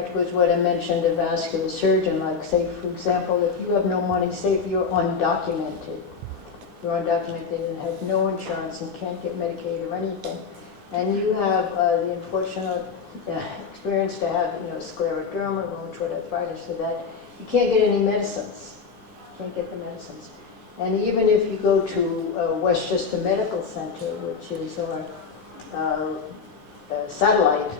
That goes what I mentioned, a vascular surgeon, like say, for example, if you have no money, say if you're undocumented and have no insurance and can't get Medicaid or anything, and you have the unfortunate experience to have, scleroderma, rheumatoid arthritis, so that you can't get any medicines. Can't get the medicines. And even if you go to Westchester Medical Center, which is our satellite,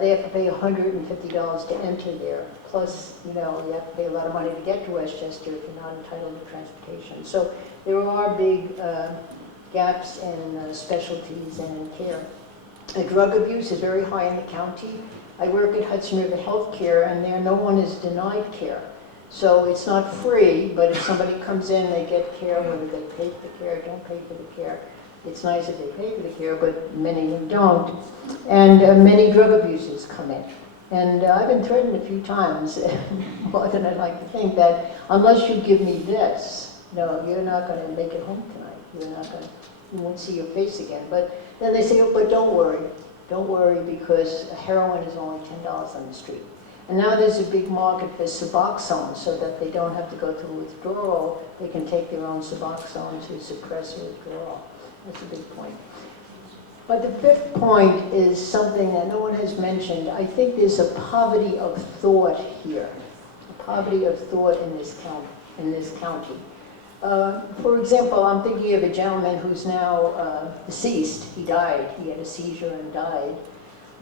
they have to pay $150 to enter there. Plus, you have to pay a lot of money to get to Westchester if you're not entitled to transportation. So there are big gaps in specialties and in care. Drug abuse is very high in the county. I work at Hudson River Healthcare, and there no one is denied care. So it's not free, but if somebody comes in, they get care, whether they pay for the care or don't pay for the care. It's nice if they pay for the care, but many who don't. And many drug abuses come in. And I've been threatened a few times, more than I'd like to think, that unless you give me this, no, you're not going to make it home tonight. You won't see your face again. But then they say, oh, but don't worry, because heroin is only $10 on the street. And now there's a big market for Suboxone, so that they don't have to go through withdrawal. They can take their own Suboxone to suppress withdrawal. That's a big point. But the fifth point is something that no one has mentioned. I think there's a poverty of thought here, a poverty of thought in this county. For example, I'm thinking of a gentleman who's now deceased. He died. He had a seizure and died.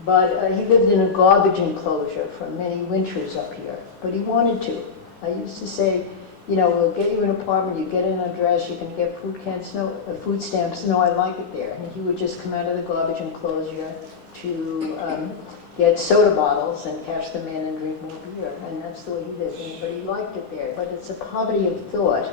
But he lived in a garbage enclosure for many winters up here. But he wanted to. I used to say, we'll get you an apartment, you get an address, you can get food stamps. No, I like it there. And he would just come out of the garbage enclosure to get soda bottles and cash them in and drink more beer. And that's the way he lived. But he liked it there. But it's a poverty of thought.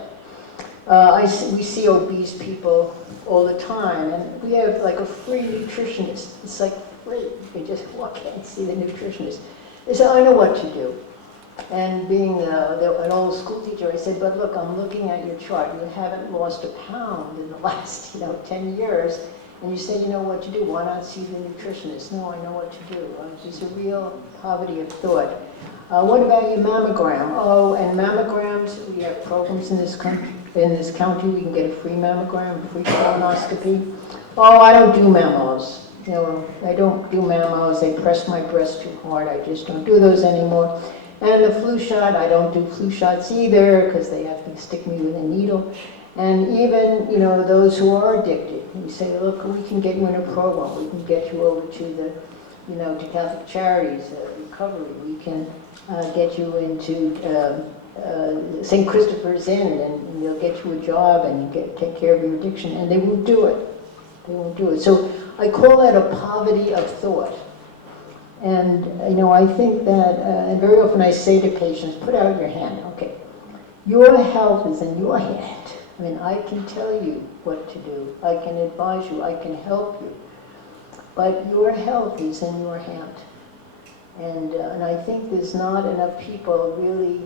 We see obese people all the time, and we have like a free nutritionist. It's like free. You can just walk in and see the nutritionist. They say, I know what to do. And being an old school teacher, I said, but look, I'm looking at your chart. You haven't lost a pound in the last 10 years. And you say, you know what to do. Why not see the nutritionist? No, I know what to do. There's a real poverty of thought. What about your mammogram? Oh, and mammograms, we have programs in this country. In this county, we can get a free mammogram, free colonoscopy. Oh, I don't do mammos. I don't do mammos. They press my breast too hard. I just don't do those anymore. And the flu shot, I don't do flu shots either because they have to stick me with a needle. And even, those who are addicted, we say, look, we can get you in a program. We can get you over to to Catholic Charities, recovery. We can get you into St. Christopher's Inn, and they'll get you a job and you take care of your addiction, and they won't do it. They won't do it. So I call that a poverty of thought. And, I think that, and very often I say to patients, put out your hand. Okay, your health is in your hand. I mean, I can tell you what to do. I can advise you. I can help you. But your health is in your hand. And I think there's not enough people really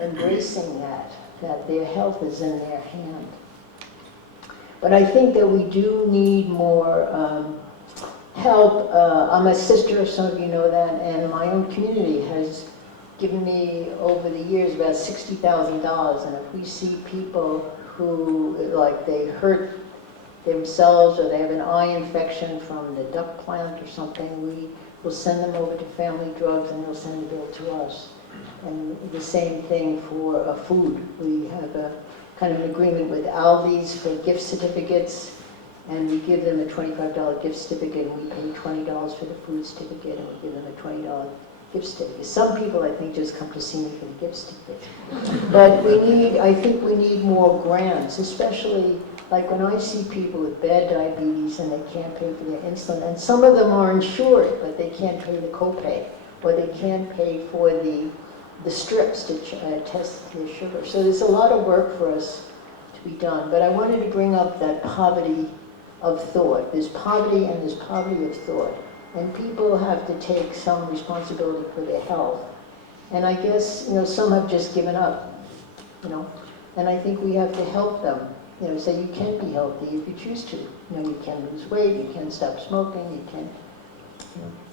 embracing that their health is in their hand. But I think that we do need more help. I'm a sister, some of you know that, and my own community has given me over the years about $60,000. And if we see people who, like, they hurt themselves or they have an eye infection from the duck plant or something, we will send them over to Family Drugs and they'll send the bill to us. And the same thing for food. We have a kind of an agreement with Aldi's for gift certificates, and we give them a $25 gift certificate, and we pay $20 for the food certificate, and we give them a $20 gift certificate. Some people, I think, just come to see me for the gift certificate. But I think we need more grants, especially like when I see people with bad diabetes and they can't pay for their insulin, and some of them are insured, but they can't pay the copay, or they can't pay for the strips to test their sugar. So there's a lot of work for us to be done. But I wanted to bring up that poverty of thought. There's poverty and there's poverty of thought. And people have to take some responsibility for their health. And I guess, some have just given up, And I think we have to help them, say you can be healthy if you choose to. You can lose weight, you can stop smoking, you can,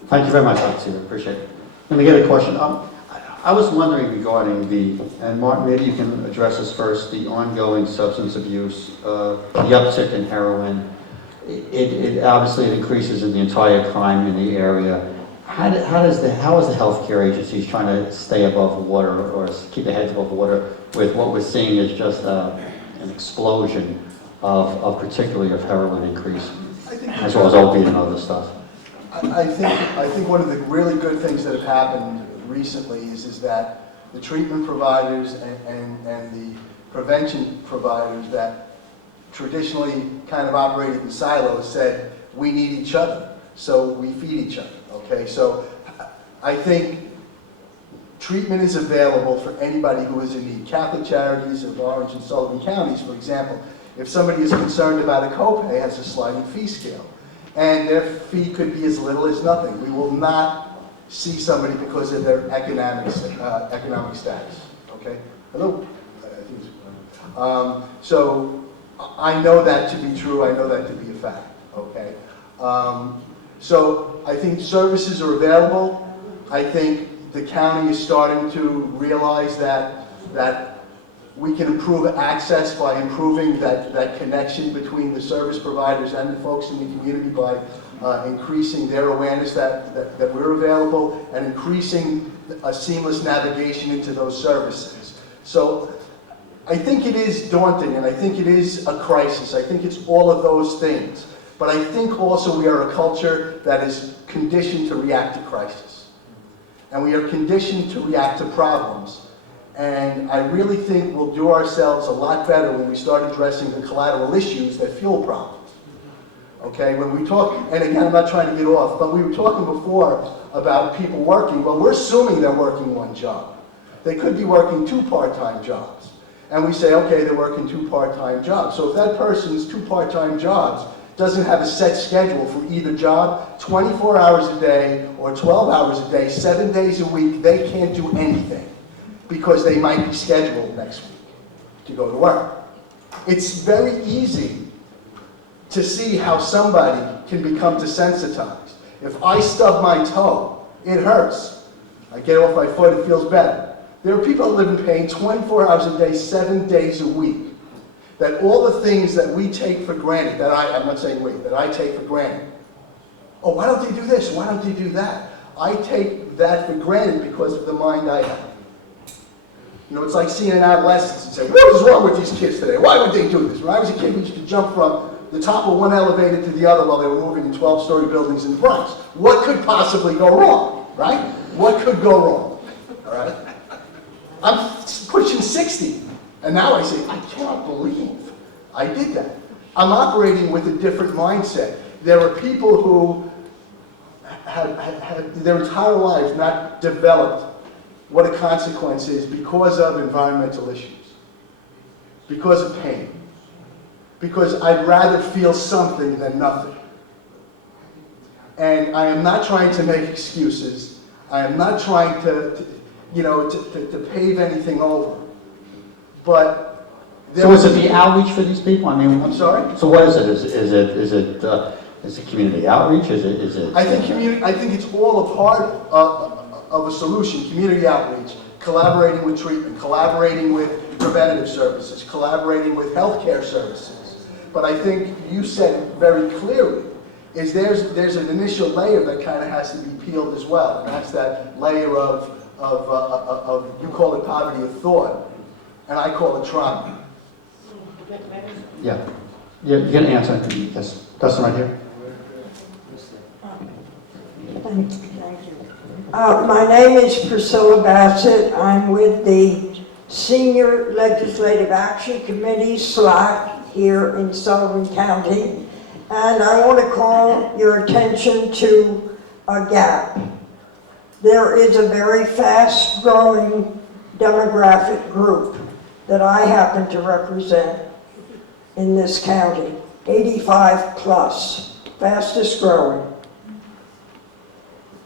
Thank you very much, Dr. Sullivan. Appreciate it. Let me get a question. I was wondering regarding and Martin, maybe you can address this first, the ongoing substance abuse, the uptick in heroin. It obviously it increases in the entire crime in the area. How is the healthcare agencies trying to stay above water or keep their heads above water with what we're seeing is just an explosion of particularly of heroin increase, as well as opiate and other stuff? I think one of the really good things that have happened recently is that the treatment providers and the prevention providers that traditionally kind of operated in silos said, we need each other, so we feed each other, okay? So I think treatment is available for anybody who is in need. Catholic Charities of Orange and Sullivan counties, for example, if somebody is concerned about a copay, has a sliding fee scale. And their fee could be as little as nothing. We will not see somebody because of their economic status. Okay? Hello? So I know that to be true. I know that to be a fact. Okay? So I think services are available. I think the county is starting to realize that we can improve access by improving that connection between the service providers and the folks in the community by increasing their awareness that we're available and increasing a seamless navigation into those services. So I think it is daunting and I think it is a crisis. I think it's all of those things. But I think also we are a culture that is conditioned to react to crisis. And we are conditioned to react to problems. And I really think we'll do ourselves a lot better when we start addressing the collateral issues that fuel problems. Okay, when we talk, and again, I'm not trying to get off, but we were talking before about people working. Well, we're assuming they're working one job. They could be working 2 part-time jobs. And we say, okay, they're working 2 part-time jobs. So if that person's 2 part-time jobs doesn't have a set schedule for either job, 24 hours a day or 12 hours a day, 7 days a week, they can't do anything, because they might be scheduled next week to go to work. It's very easy to see how somebody can become desensitized. If I stub my toe, it hurts. I get off my foot, it feels better. There are people that live in pain 24 hours a day, 7 days a week. That all the things that we take for granted, I'm not saying we, that I take for granted. Oh, why don't they do this? Why don't they do that? I take that for granted because of the mind I have. You know, it's like seeing an adolescent and saying, what is wrong with these kids today? Why would they do this? When I was a kid, we used to jump from the top of one elevator to the other while they were moving in 12-story buildings in the Bronx. What could possibly go wrong, right? What could go wrong, all right? I'm pushing 60, and now I say, I cannot believe I did that. I'm operating with a different mindset. There are people who have their entire lives not developed what a consequence is because of environmental issues, because of pain, because I'd rather feel something than nothing. And I am not trying to make excuses. I am not trying to pave anything over. But so is it the outreach for these people? I mean, I'm sorry? So what is it? Is it community outreach? Is it? I think it's all a part of a solution. Community outreach, collaborating with treatment, collaborating with preventative services, collaborating with healthcare services. But I think you said very clearly is there's an initial layer that kind of has to be peeled as well, and that's that layer of you call it poverty of thought, and I call it trauma. Yeah, you're going to answer. Yes, Dustin, right here. Thank you. My name is Priscilla Bassett. I'm with the Senior Legislative Action Committee, SLAC, here in Sullivan County. And I want to call your attention to a gap. There is a very fast-growing demographic group that I happen to represent in this county, 85 plus, fastest growing.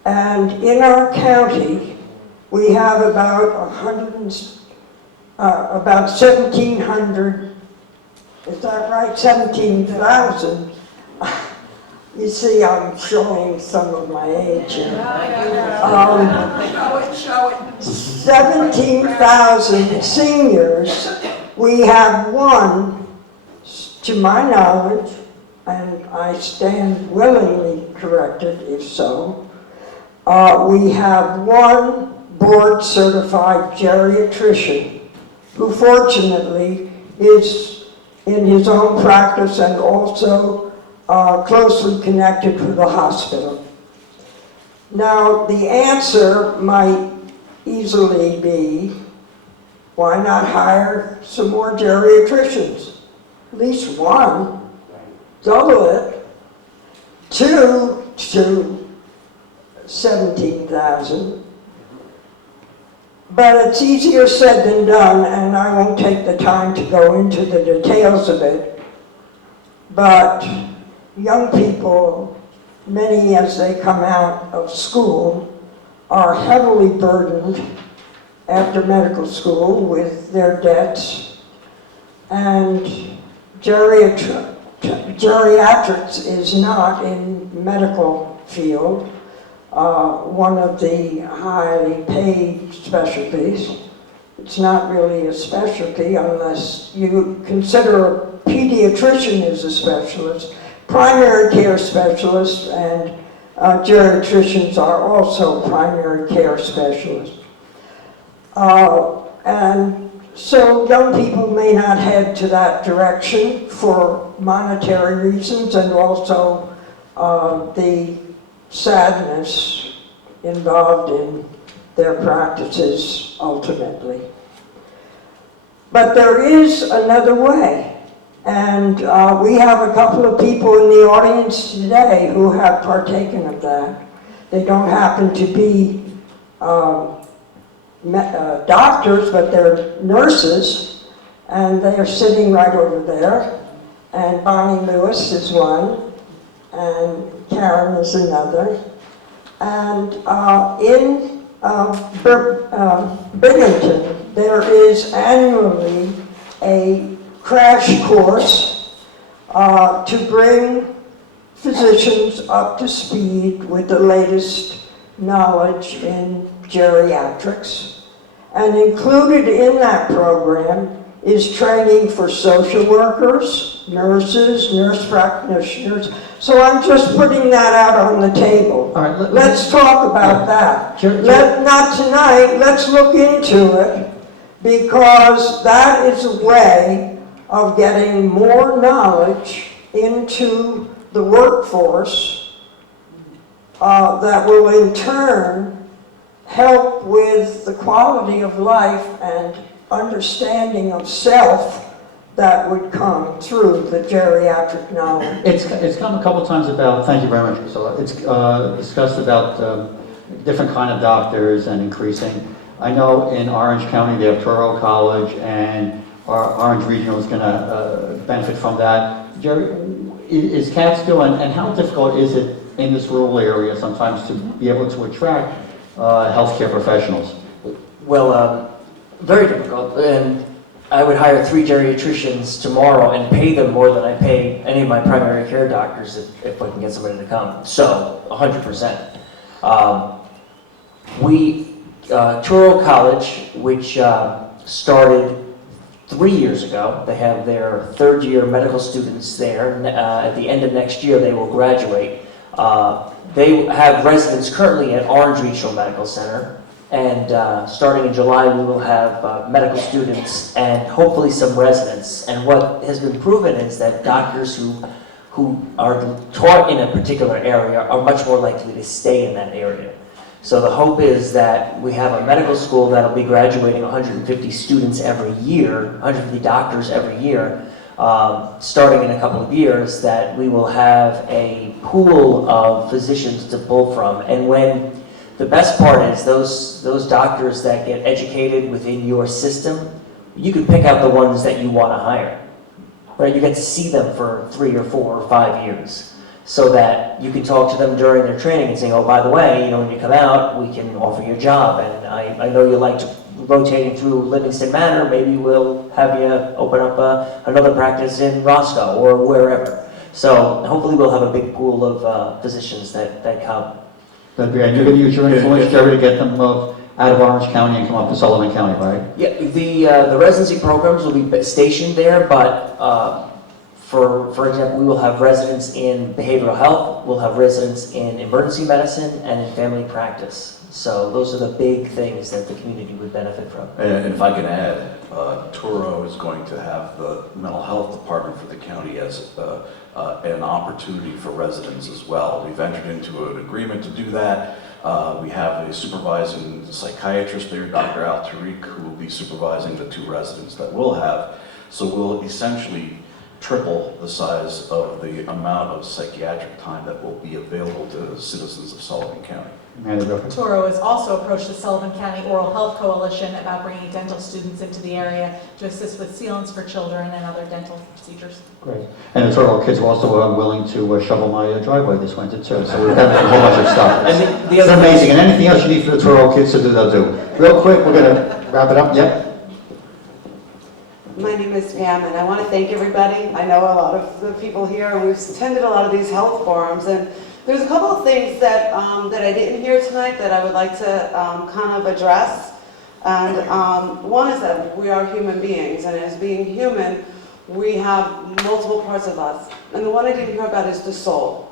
And in our county, we have about 1,700, is that right? 17,000. You see, I'm showing some of my age here. show it. 17,000 seniors. We have one, to my knowledge, and I stand willingly corrected if so, we have one board-certified geriatrician who fortunately is in his own practice and also closely connected with the hospital. Now, the answer might easily be, why not hire some more geriatricians? At least one, double it, two to 17,000. But it's easier said than done, and I won't take the time to go into the details of it. But young people, many as they come out of school, are heavily burdened after medical school with their debts. And geriatrics is not in medical field one of the highly paid specialties. It's not really a specialty unless you consider a pediatrician as a specialist. Primary care specialists and geriatricians are also primary care specialists. And so young people may not head to that direction for monetary reasons and also the sadness involved in their practices ultimately. But there is another way, and we have a couple of people in the audience today who have partaken of that. They don't happen to be doctors, but they're nurses, and they are sitting right over there. And Bonnie Lewis is one, and Karen is another. And in Binghamton, there is annually a crash course to bring physicians up to speed with the latest knowledge in geriatrics. And included in that program is training for social workers, nurses, nurse practitioners. So I'm just putting that out on the table. All right, let's talk about that. Not tonight, let's look into it, because that is a way of getting more knowledge into the workforce that will in turn help with the quality of life and understanding of self that would come through the geriatric knowledge. It's come a couple times about, thank you very much, Priscilla. It's discussed about different kind of doctors and increasing. I know in Orange County they have Truro College, and our Orange Regional is going to benefit from that. Jerry, is Catskill, and how difficult is it in this rural area sometimes to be able to attract healthcare professionals? Well, very difficult, and I would hire 3 geriatricians tomorrow and pay them more than I pay any of my primary care doctors if I can get somebody to come. So, 100%. Truro College, which started 3 years ago, they have their 3rd year medical students there. At the end of next year, they will graduate. They have residents currently at Orange Regional Medical Center. And starting in July, we will have medical students and hopefully some residents. And what has been proven is that doctors who are taught in a particular area are much more likely to stay in that area. So the hope is that we have a medical school that will be graduating 150 students every year, 150 doctors every year, starting in a couple of years, that we will have a pool of physicians to pull from. And when the best part is those doctors that get educated within your system, you can pick out the ones that you want to hire. Right? You get to see them for 3 or 4 or 5 years, so that you can talk to them during their training and say, oh, by the way, when you come out, we can offer you a job. And I know you like rotating through Livingston Manor. Maybe we'll have you open up another practice in Roscoe or wherever. So hopefully we'll have a big pool of physicians that come. And you're going to use your influence, Jerry, to get them out of Orange County and come up to Sullivan County, right? Yeah, the residency programs will be stationed there, but for example, we will have residents in behavioral health, we'll have residents in emergency medicine, and in family practice. So those are the big things that the community would benefit from. And if I can add, Turo is going to have the mental health department for the county as an opportunity for residents as well. We've entered into an agreement to do that. We have a supervising psychiatrist there, Dr. Al Tariq, who will be supervising the 2 residents that we'll have. So we'll essentially triple the size of the amount of psychiatric time that will be available to citizens of Sullivan County. Amanda, go for it. Toro has also approached the Sullivan County Oral Health Coalition about bringing dental students into the area to assist with sealants for children and other dental procedures. Great. And the Turtle kids were also willing to shovel my driveway this winter too, so we've done a whole bunch of stuff. And the It's other amazing, and anything else you need for the Turtle kids to do, they'll do. Real quick, we're gonna wrap it up, yep. My name is Pam, and I want to thank everybody. I know a lot of the people here, and we've attended a lot of these health forums, and there's a couple of things that that I didn't hear tonight that I would like to kind of address. And one is that we are human beings, and as being human, we have multiple parts of us. And the one I didn't hear about is the soul.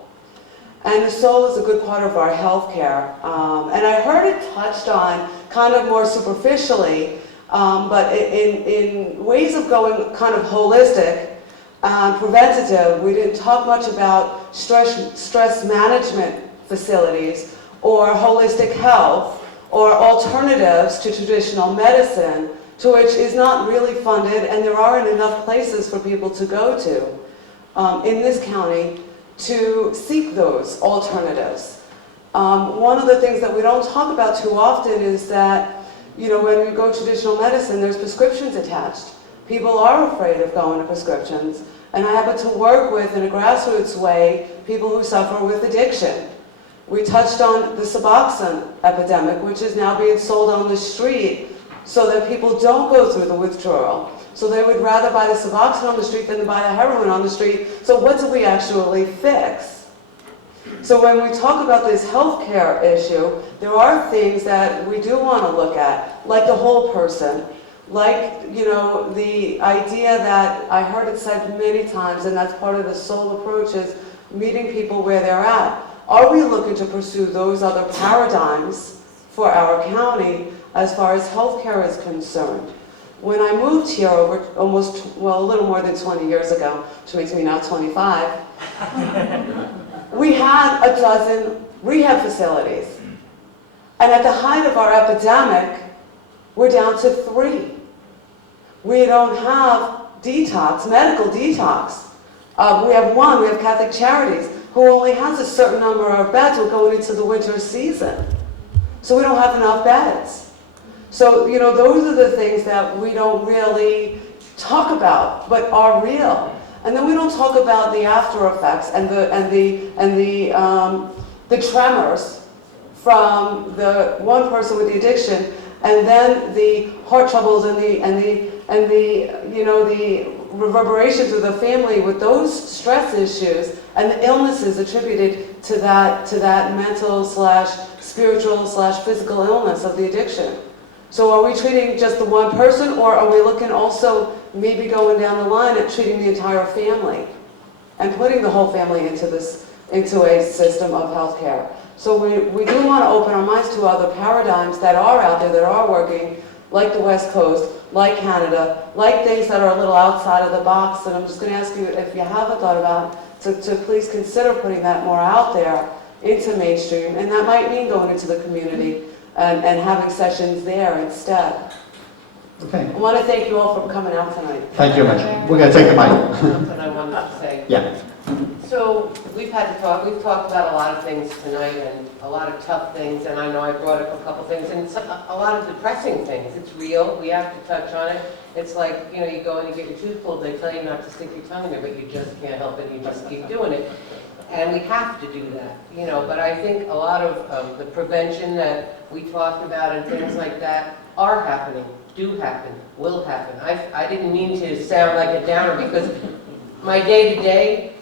And the soul is a good part of our health care. And I heard it touched on kind of more superficially, but in ways of going kind of holistic, preventative, we didn't talk much about stress management facilities or holistic health or alternatives to traditional medicine, to which is not really funded, and there aren't enough places for people to go to in this county to seek those alternatives. One of the things that we don't talk about too often is that, you know, when we go traditional medicine, there's prescriptions attached. People are afraid of going to prescriptions, and I happen to work with, in a grassroots way, people who suffer with addiction. We touched on the Suboxone epidemic, which is now being sold on the street so that people don't go through the withdrawal. So they would rather buy the Suboxone on the street than to buy the heroin on the street. So what do we actually fix? So when we talk about this healthcare issue, there are things that we do want to look at, like the whole person, like, you know, the idea that I heard it said many times, and that's part of the soul approach, is meeting people where they're at. Are we looking to pursue those other paradigms for our county as far as healthcare is concerned? When I moved here over a little more than 20 years ago, which makes me now 25, we had a dozen rehab facilities. And at the height of our epidemic, we're down to 3. We don't have detox, medical detox. We have one, we have Catholic Charities, who only has a certain number of beds. We're going into the winter season. So we don't have enough beds. So, you know, those are the things that we don't really talk about, but are real. And then we don't talk about the after effects and the tremors from the one person with the addiction, and then the heart troubles and the you know, the reverberations of the family with those stress issues and the illnesses attributed to that mental / spiritual / physical illness of the addiction. So are we treating just the one person, or are we looking also maybe going down the line at treating the entire family and putting the whole family into a system of healthcare? So we do want to open our minds to other paradigms that are out there, that are working, like the West Coast, like Canada, like things that are a little outside of the box. And I'm just going to ask you, if you haven't thought about it, to please consider putting that more out there into mainstream. And that might mean going into the community and having sessions there instead. Okay. I want to thank you all for coming out tonight. Thank you very much. We're gonna take the mic. Something I wanted to say. Yeah. So we've talked about a lot of things tonight, and a lot of tough things, and I know I brought up a couple things, and a lot of depressing things. It's real, we have to touch on it. It's like, you know, you go and you get your tooth pulled, they tell you not to stick your tongue in there, but you just can't help it, you just keep doing it. And we have to do that, you know, but I think a lot of the prevention that we talked about and things like that are happening, do happen, will happen. I didn't mean to sound like a downer, because my day-to-day,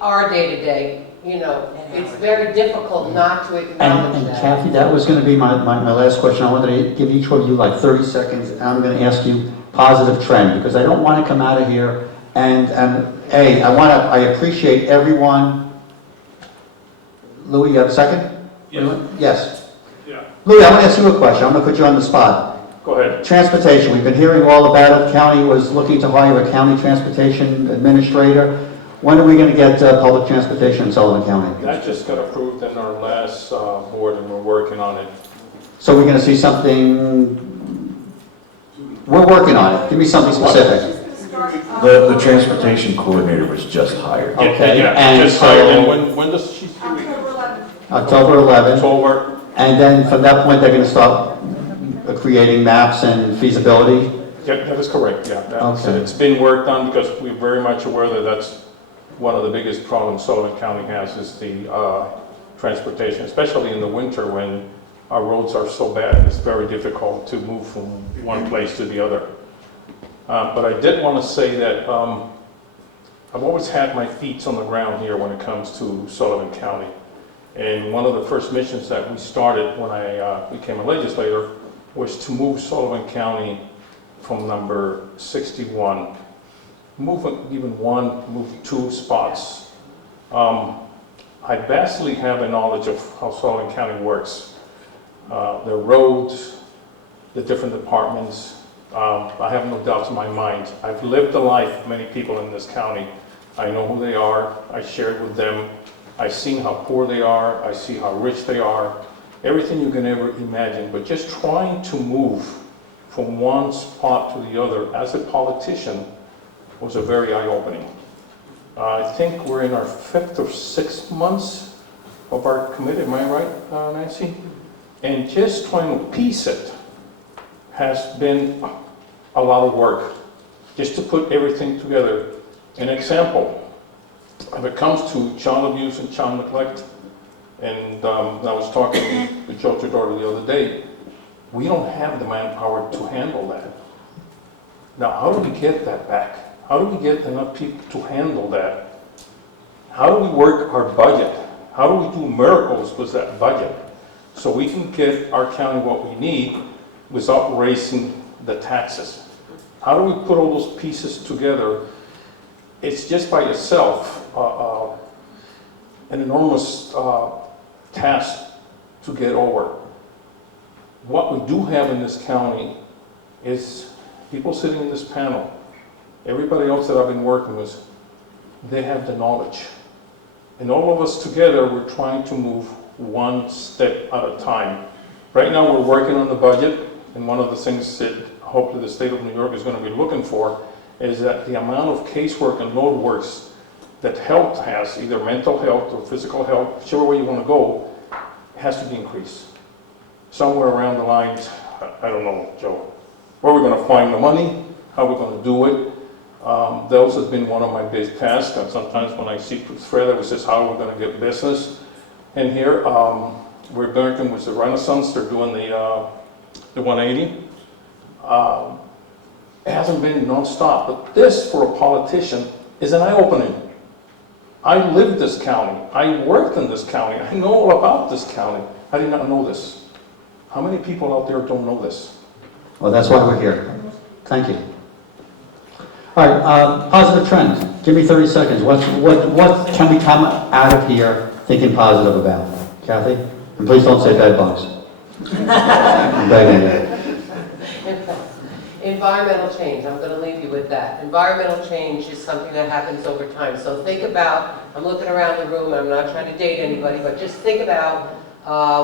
our day-to-day, you know, it's very difficult not to acknowledge And that. Kathy, that was going to be my last question. I wanted to give each of you like 30 seconds, and I'm going to ask you positive trend, because I don't want to come out of here and I appreciate everyone. Louis, you have a second? Yes. Yeah, Louis, I want to ask you a question. I'm going to put you on the spot. go ahead. Transportation, we've been hearing all about it. The county was looking to hire a county transportation administrator. When are we going to get public transportation in Sullivan County? That just got approved in our last board, and we're working on it. So we're going to see something, we're working on it. Give me something specific. The transportation coordinator was just hired. Okay, Yeah, and just hired, so- and when does she? October 11th. October. And then from that point, they're going to start creating maps and feasibility? Yeah, that is correct, yeah. Okay. It's been worked on because we're very much aware that that's one of the biggest problems Sullivan County has is the transportation, especially in the winter when our roads are so bad. It's very difficult to move from one place to the other. But I did want to say that I've always had my feet on the ground here when it comes to Sullivan County. And one of the first missions that we started when I became a legislator was to move Sullivan County from number 61, move even one, move 2 spots. I vastly have a knowledge of how Sullivan County works. The roads, the different departments. I have no doubts in my mind. I've lived the life of many people in this county. I know who they are. I shared with them. I've seen how poor they are. I see how rich they are. Everything you can ever imagine. But just trying to move from one spot to the other as a politician was a very eye-opening. I think we're in our 5th or 6th months of our committee. Am I right, Nancy? And just trying to piece it has been a lot of work, just to put everything together. An example, when it comes to child abuse and child neglect, and I was talking to Joe Tudor the other day, we don't have the manpower to handle that. Now, how do we get that back? How do we get enough people to handle that? How do we work our budget? How do we do miracles with that budget so we can get our county what we need without raising the taxes? How do we put all those pieces together? It's just by itself an enormous task to get over. What we do have in this county is people sitting in this panel, everybody else that I've been working with, they have the knowledge. And all of us together, we're trying to move one step at a time. Right now, we're working on the budget, and one of the things that hopefully the state of New York is going to be looking for is that the amount of casework and load works that health has, either mental health or physical health, whichever way you want to go, has to be increased. Somewhere around the lines, I don't know, Joe, where we're going to find the money, how we're going to do it. Those has been one of my big tasks, and sometimes when I see Fred, it was just how we're going to get business. And here, we're working with the Renaissance, they're doing the 180. It hasn't been non-stop, but this, for a politician, is an eye-opening. I lived this county. I worked in this county. I know all about this county. I did not know this. How many people out there don't know this? Well, that's why we're here. Thank you. All right, positive trends. Give me 30 seconds. What can we come out of here thinking positive about? Kathy? And please don't say bed bugs. I'm begging you. Environmental change, I'm going to leave you with that. Environmental change is something that happens over time. So think about, I'm looking around the room, I'm not trying to date anybody, but just think about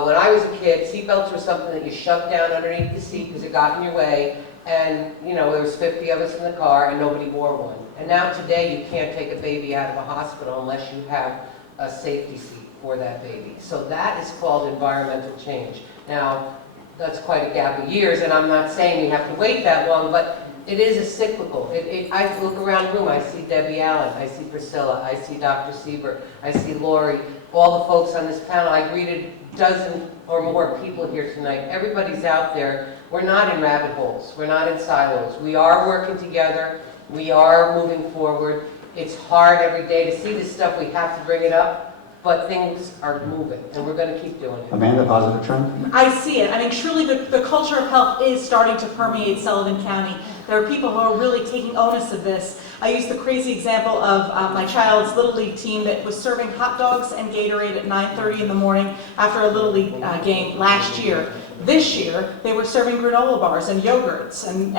when I was a kid, seatbelts were something that you shoved down underneath the seat because it got in your way, and you know, there was 50 of us in the car and nobody wore one. And now today you can't take a baby out of a hospital unless you have a safety seat for that baby. So that is called environmental change. Now, that's quite a gap of years, and I'm not saying we have to wait that long, but it is a cyclical. I look around the room, I see Debbie Allen, I see Priscilla, I see Dr. Sieber, I see Lori, all the folks on this panel. I greeted a dozen or more people here tonight. Everybody's out there. We're not in rabbit holes. We're not in silos. We are working together. We are moving forward. It's hard every day to see this stuff. We have to bring it up. but things are moving, and we're gonna keep doing it. Amanda, positive trend? I see it. I mean, truly, the culture of health is starting to permeate Sullivan County. There are people who are really taking onus of this. I use the crazy example of my child's Little League team that was serving hot dogs and Gatorade at 9:30 in the morning after a Little League game last year. This year, they were serving granola bars and yogurts and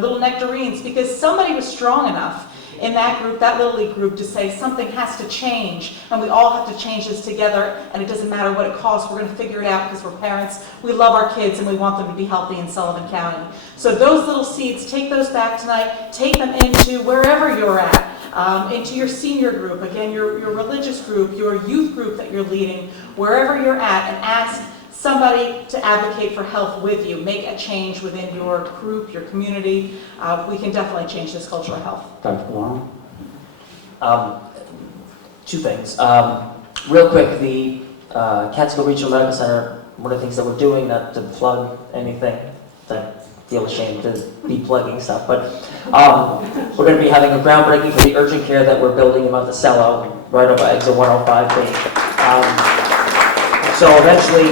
little nectarines, because somebody was strong enough in that group, that Little League group, to say something has to change, and we all have to change this together, and it doesn't matter what it costs, we're going to figure it out because we're parents, we love our kids, and we want them to be healthy in Sullivan County. So those little seeds, take those back tonight, take them into wherever you're at, into your senior group, again, your religious group, your youth group that you're leading, wherever you're at, and ask somebody to advocate for health with you. Make a change within your group, your community. We can definitely change this culture of health. Dr. Warren? Two things. Real quick, the Catskill Regional Medical Center, one of the things that we're doing, not to plug anything, I feel ashamed to be plugging stuff, but we're going to be having a groundbreaking for the urgent care that we're building in Monticello, right over exit 105B. So eventually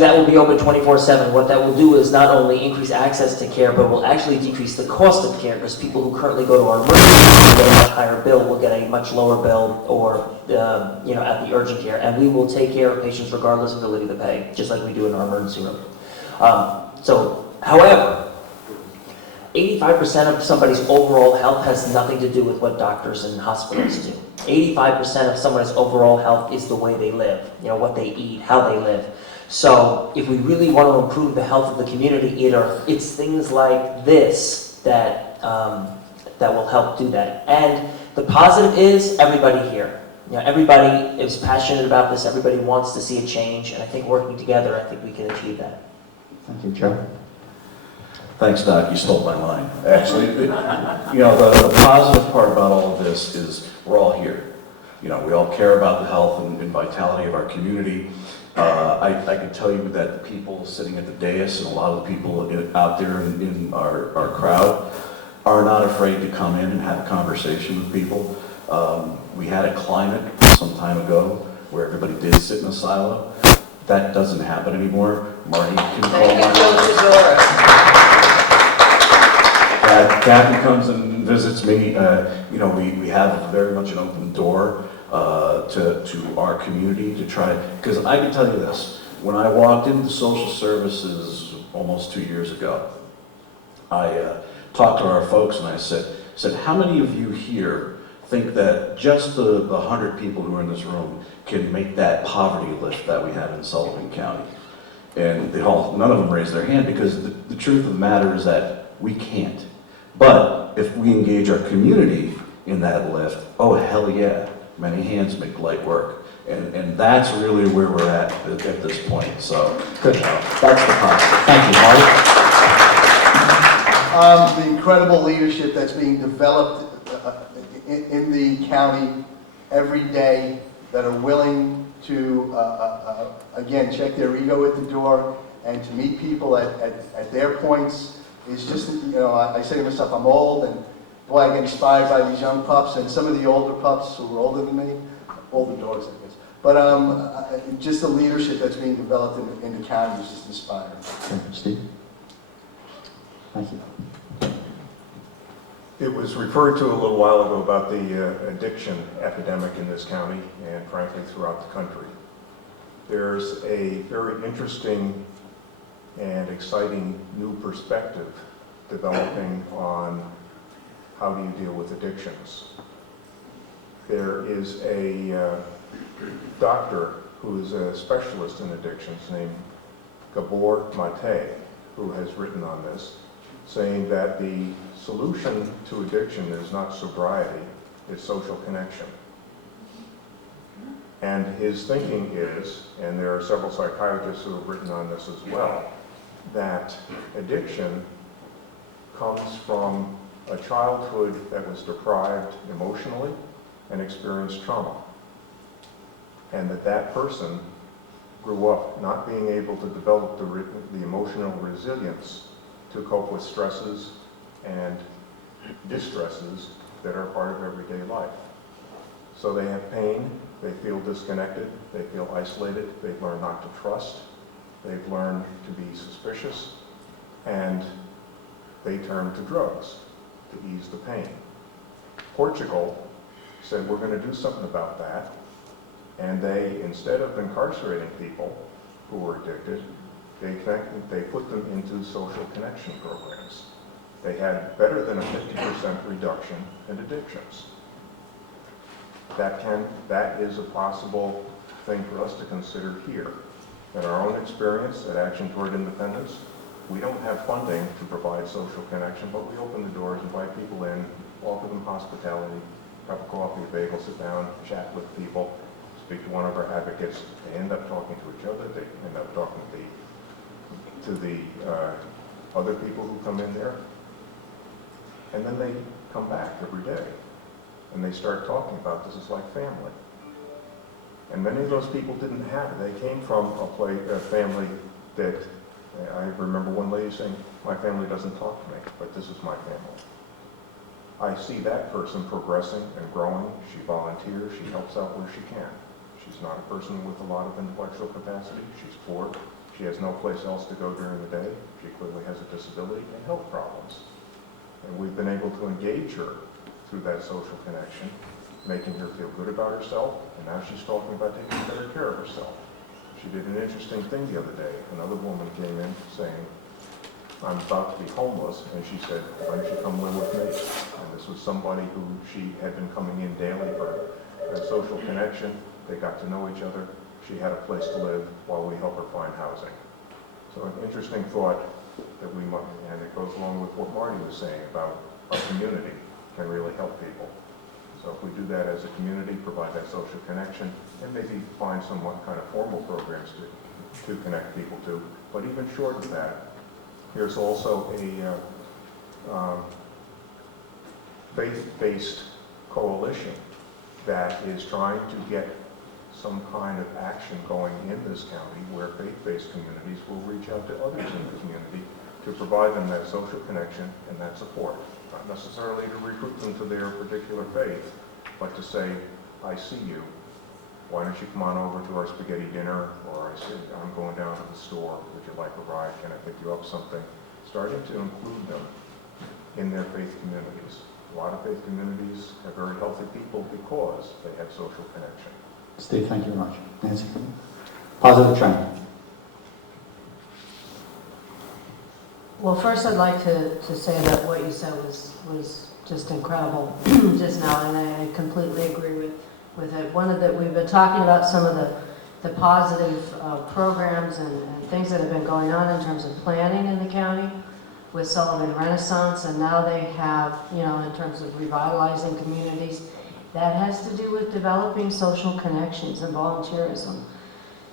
that will be open 24/7. What that will do is not only increase access to care, but will actually decrease the cost of care, because people who currently go to our emergency room get a much higher bill, will get a much lower bill, or at the urgent care, and we will take care of patients regardless of ability to pay, just like we do in our emergency room. However, 85% of somebody's overall health has nothing to do with what doctors and hospitals do. 85% of somebody's overall health is the way they live, what they eat, how they live. So if we really want to improve the health of the community, it's things like this that will help do that. And the positive is everybody here. Everybody is passionate about this. Everybody wants to see a change, and I think working together, I think we can achieve that. Thank you, Joe. Thanks, Doc, you stole my line. Actually, the positive part about all of this is we're all here. We all care about the health and vitality of our community. I can tell you that the people sitting at the dais and a lot of the people out there in our crowd are not afraid to come in and have a conversation with people. We had a climate some time ago where everybody did sit in a silo. That doesn't happen anymore. Marty can call Kathy comes and visits me. We have very much an open door to our community to try, because I can tell you this, when I walked into social services almost 2 years ago, I talked to our folks and I said, how many of you here think that just the 100 people who are in this room can make that poverty lift that we have in Sullivan County? And none of them raised their hand, because the truth of the matter is that we can't. But if we engage our community in that lift, oh hell yeah, many hands make light work. And that's really where we're at this point. So Good. That's the positive. Thank you, Marty. The incredible leadership that's being developed in the county every day, that are willing to, again, check their ego at the door and to meet people at their points, is just, I say to myself, I'm old, and boy, I get inspired by these young pups and some of the older pups who are older than me, older dogs, I guess. But just the leadership that's being developed in the county is just inspiring. Okay, Steve? Thank you. It was referred to a little while ago about the addiction epidemic in this county and frankly throughout the country. There's a very interesting and exciting new perspective developing on how do you deal with addictions. There is a doctor who is a specialist in addictions named Gabor Mate, who has written on this, saying that the solution to addiction is not sobriety, it's social connection. And his thinking is, and there are several psychiatrists who have written on this as well, that addiction comes from a childhood that was deprived emotionally and experienced trauma. And that person grew up not being able to develop the emotional resilience to cope with stresses and distresses that are part of everyday life. So they have pain, they feel disconnected, they feel isolated, they've learned not to trust, they've learned to be suspicious, and they turn to drugs to ease the pain. Portugal said, we're going to do something about that, and they, instead of incarcerating people who were addicted, they put them into social connection programs. They had better than a 50% reduction in addictions. That is a possible thing for us to consider here. In our own experience at Action Toward Independence, we don't have funding to provide social connection, but we open the doors, invite people in, offer them hospitality, cup of coffee, a bagel, sit down, chat with people, speak to one of our advocates. They end up talking to each other, they end up talking to the other people who come in there, and then they come back every day. And they start talking about this is like family. And many of those people didn't have it. They came from a family that, I remember one lady saying, my family doesn't talk to me, but this is my family. I see that person progressing and growing. She volunteers, she helps out where she can. She's not a person with a lot of intellectual capacity. She's poor. She has no place else to go during the day. She clearly has a disability and health problems. And we've been able to engage her through that social connection, making her feel good about herself, and now she's talking about taking better care of herself. She did an interesting thing the other day. Another woman came in saying, I'm about to be homeless, and she said, why don't you come live with me? And this was somebody who she had been coming in daily for a social connection. They got to know each other. She had a place to live while we help her find housing. So an interesting thought that we might, and it goes along with what Marty was saying about our community can really help people. So if we do that as a community, provide that social connection, and maybe find somewhat kind of formal programs to connect people to. But even short of that, here's also a faith-based coalition that is trying to get some kind of action going in this county where faith-based communities will reach out to others in the community to provide them that social connection and that support. Not necessarily to recruit them to their particular faith, but to say, I see you. Why don't you come on over to our spaghetti dinner? Or I say, I'm going down to the store. Would you like a ride? Can I pick you up something? Starting to include them in their faith communities. A lot of faith communities have very healthy people because they have social connection. Steve, thank you very much. Nancy? Positive trend. Well, first I'd like to say that what you said was just incredible just now, and I completely agree with it. We've been talking about some of the positive programs and things that have been going on in terms of planning in the county with Sullivan Renaissance, and now they have, in terms of revitalizing communities, that has to do with developing social connections and volunteerism.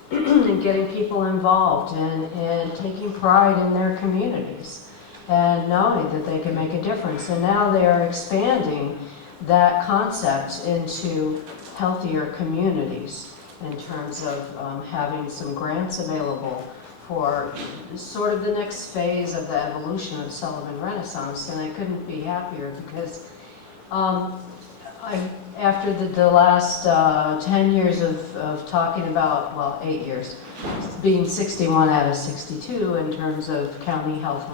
And getting people involved and taking pride in their communities and knowing that they can make a difference. And now they are expanding that concept into healthier communities in terms of having some grants available for sort of the next phase of the evolution of Sullivan Renaissance. And I couldn't be happier because after the last 10 years of talking about, well, 8 years, being 61 out of 62 in terms of county health